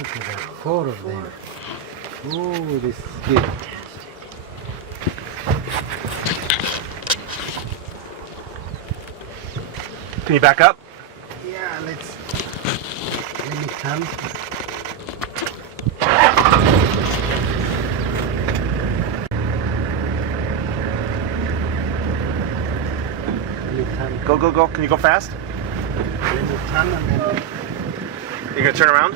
Look at that, 4 of them. Oh, this is good. Can you back up? Yeah, let me come. Let me come. Go, go, go. Can you go fast? Let me come and then You gonna turn around?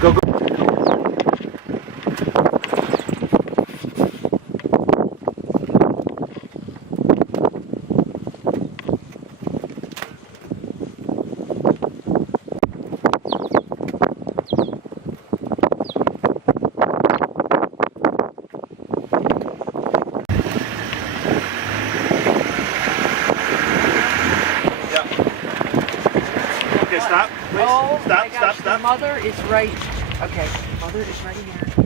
Go, go. Okay, stop, please. Oh Stop, my gosh, stop, stop. the mother is right. Okay, mother is right here.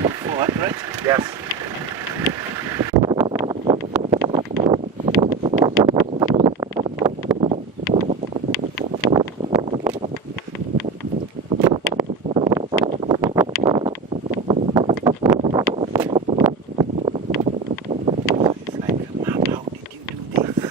move forward, right? Yes. It's like, Mom, how did you do this?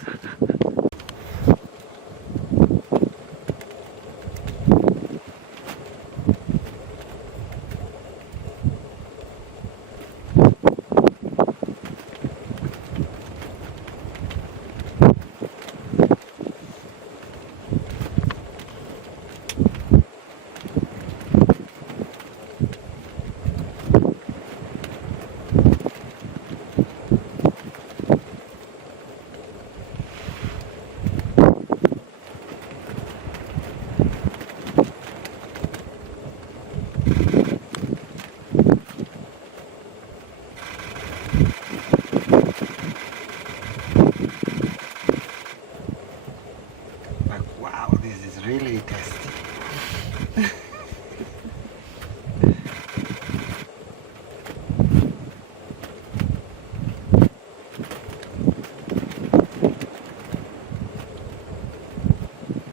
Like, wow, this is really tasty.